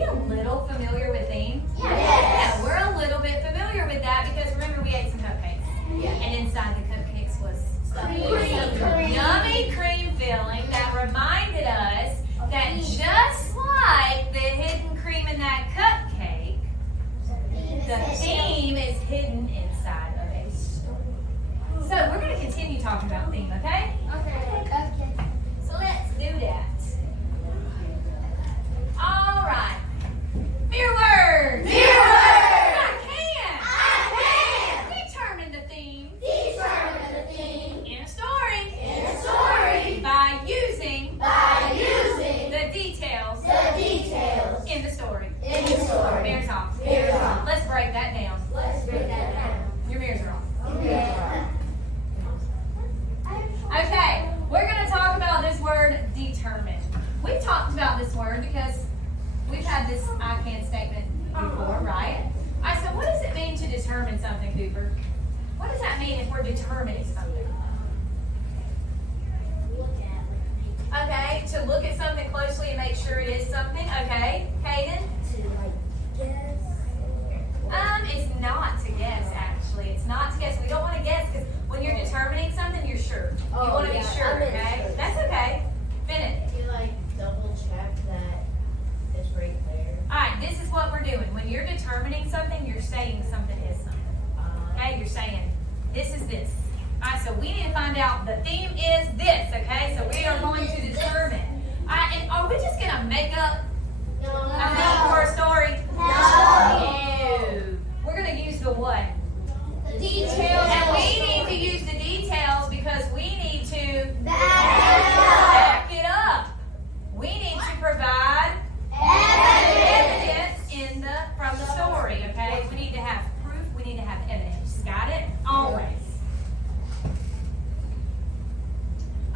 we a little familiar with theme? Yes. Yeah, we're a little bit familiar with that because remember we ate some cupcakes. Yeah. And inside the cupcakes was Cream. yummy cream filling that reminded us that just like the hidden cream in that cupcake, the theme is hidden inside of a story. So we're going to continue talking about theme, okay? Okay. So let's do that. All right. Fear word. Fear word. I can. I Determine the theme can. Determine the theme in a story in a story by using by using the details the details in the story. in the story. Mirrors off. Mirrors off. Let's break that down. Let's break that down. Your mirrors are off. Yeah. Okay, we're going to talk about this word determine. We've talked about this word because we've had this I can statement before, right? I said, what does it mean to determine something, Cooper? What does that mean if we're determining something? Okay, to look at something closely and make sure it is something. Okay, Caden? It's not to guess, actually. It's not to guess. We don't want to guess because when you're determining something, you're sure. You Oh, want to yeah, be sure, I'm in okay? sure. That's okay. Bennett. You double check that it's right there. All right, this is what we're doing. When you're determining something, you're saying something is something. Okay, you're saying this is this. All right, so we need to find out the theme is this, okay? So we are going to determine. All right, and are we just going to make up a theme for a story? No. We're going to use the what? The details. And we need to use the details because we need to Back back it up. We need to provide evidence. evidence from the story, okay? We need to have proof, we need to have evidence. Got it? Always.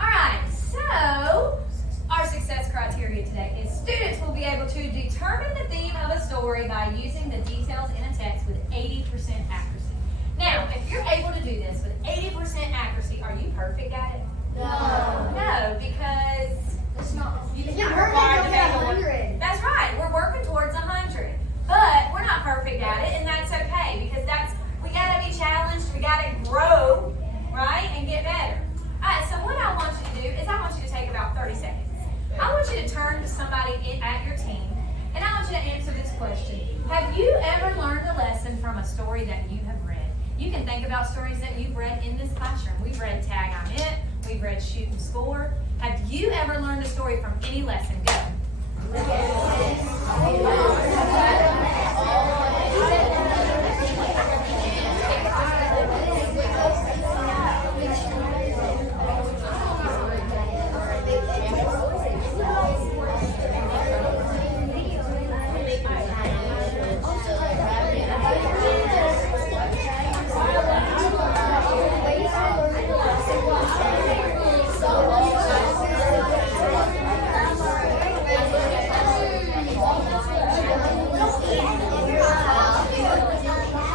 Alright, so our success criteria today is students will be able to determine the theme of a story by using the details in a text with 80% accuracy. Now, if you're able to do this with 80% accuracy, are you perfect at it? No. No, because It's not. you It's you're not required to make a 100. That's right. We're working towards 100. But we're not perfect at it, and that's okay because we gotta be challenged, we gotta grow, right? And get better. Alright, so what I want you to do is I want you to take about 30 seconds. I want you to turn to somebody at your team and I want you to answer this question. Have you ever learned a lesson from a story that you have read? You can think about stories that you've read in this classroom. We've read Tag I'm It, we've read Shoot and Score. Have you ever learned a story from any lesson? Go.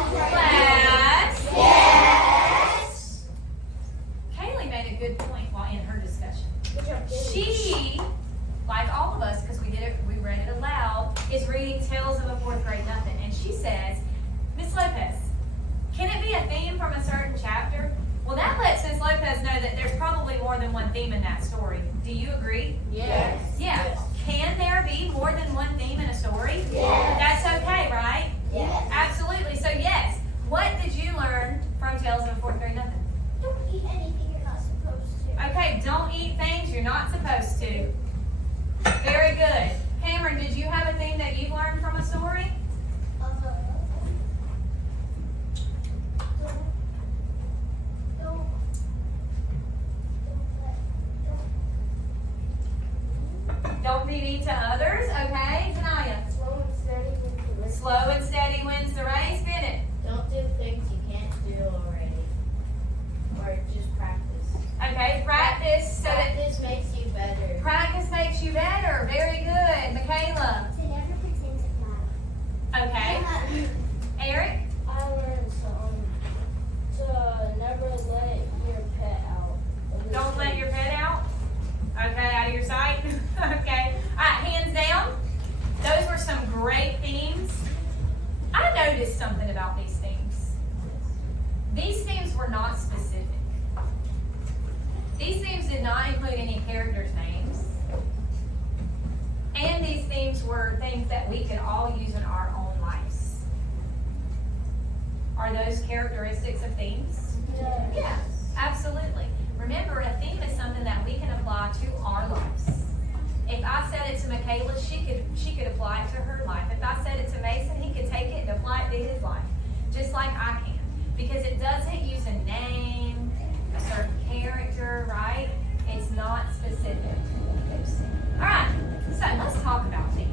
Class. Yes. Kaylee made a good point while in her discussion. She, like all of us, because we read it aloud, is reading Tales of a Fourth Grade Nothing. And she says, Miss Lopez, can it be a theme from a certain chapter? Well, that lets Miss Lopez know that there's probably more than one theme in that story. Do you agree? Yes. Yeah. Can there be more than one theme in a story? Yes. That's okay, right? Yes. Absolutely. So yes, what did you learn from Tales of a Fourth Grade Nothing? Don't eat anything you're not supposed to. Okay, don't eat things you're not supposed to. Very good. Cameron, did you have a theme that you've learned from a story? Don't be mean to others. Okay, Tanaya. Slow and steady wins the race. Bennett. Don't do things you can't do already. Or just practice. Okay, practice so that Practice makes you better. practice makes you better. Very good. Michaela. To never pretend to smile. Okay. Eric. I learned to never let your pet out. of the Don't let street. your pet out. Okay, out of your sight. Okay. All right, hands down. notice something about these themes. These themes were not specific. These themes did not include any characters' names. And these themes were things that we could all use in our own lives. Are those characteristics of themes? Yeah, absolutely. Remember, a theme is something that we can apply to our lives. If I said it to Michaela, she could apply it to her life. If I said it to Mason, he could take it and apply it to his life, just like I can. Because it doesn't use a name, a certain character, right? It's not specific. All right, so let's talk about theme.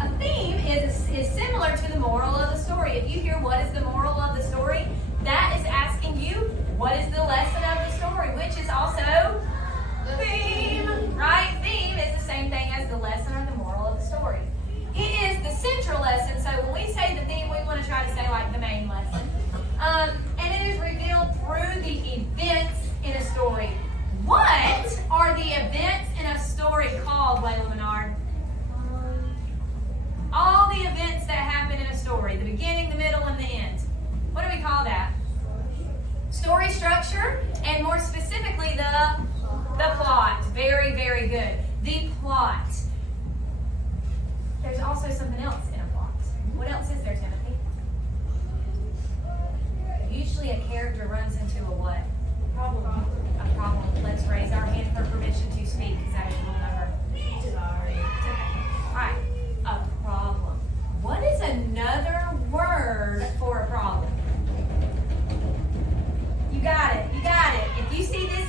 A theme is similar to the moral of the story. If you hear what is the moral of the story, that is asking you what is the lesson of the story, which is also theme, right? Theme is the same thing as the lesson or the moral of the story. It is the central lesson, so when we say the theme, we want to try to say like the main lesson. And it is revealed through the events in a story. What are the events in a story called, Layla Menard? All the events that happen in a story, the beginning, the middle, and the end. What do we call that? Story structure, and more specifically, the plot. Very, very good. The plot. There's also something else in a plot. What else is there, Timothy? Usually a character runs into a what? A problem. Let's raise our hand for permission to speak, because that is rule number. Sorry. All right. A problem. What is another word for a problem? You got it. You got it. If you see this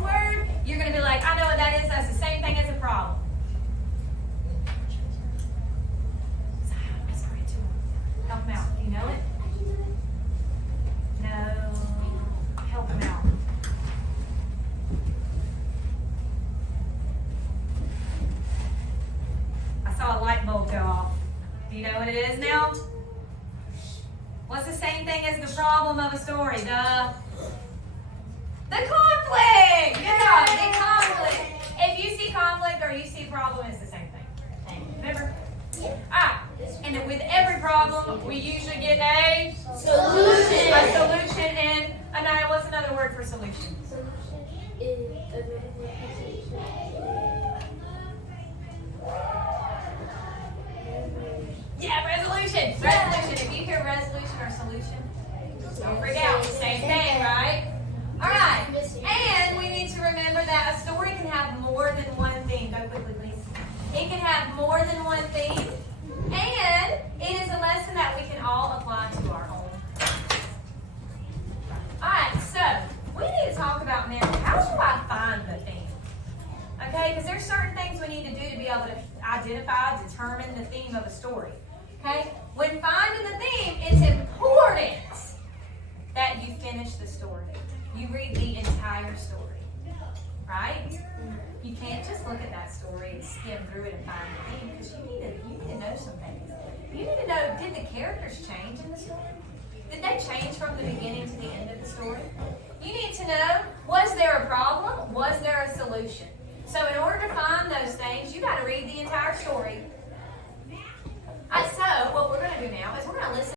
word, you're going to be like, I know what that is. That's the same thing as a problem. Sorry, help him out. Do you know it? No. Help him out. I saw a light bulb go off. Do you know what it is now? What's the same thing as the problem of a story? The conflict! Yeah, the conflict. If you see conflict or you see problem, it's the same thing. Remember? And with every problem, we usually get a Solution. A solution, and Anaya, what's another word for solution? Solution is a resolution. Yeah, resolution. Resolution. If you hear resolution or solution, don't freak out. Same thing, right? All right. And we need to remember that a story can have more than one theme. Go quickly, please. It can have more than one theme, and it is a lesson that we can all apply to our own. All right. So we need to talk about now. How should I find the theme? Okay, because there's certain things we need to do to be able to identify, determine the theme of a story. Okay? When finding the theme, it's important that you finish the story. You read the entire story. Right? You can't just look at that story and skim through it and find the theme, because you need to know some things. You need to know, did the characters change in the story? Did they change from the beginning to the end of the story? You need to know, was there a problem? Was there a solution? So in order to find those things, you got to read the entire story. So what we're going to do now is we're going to listen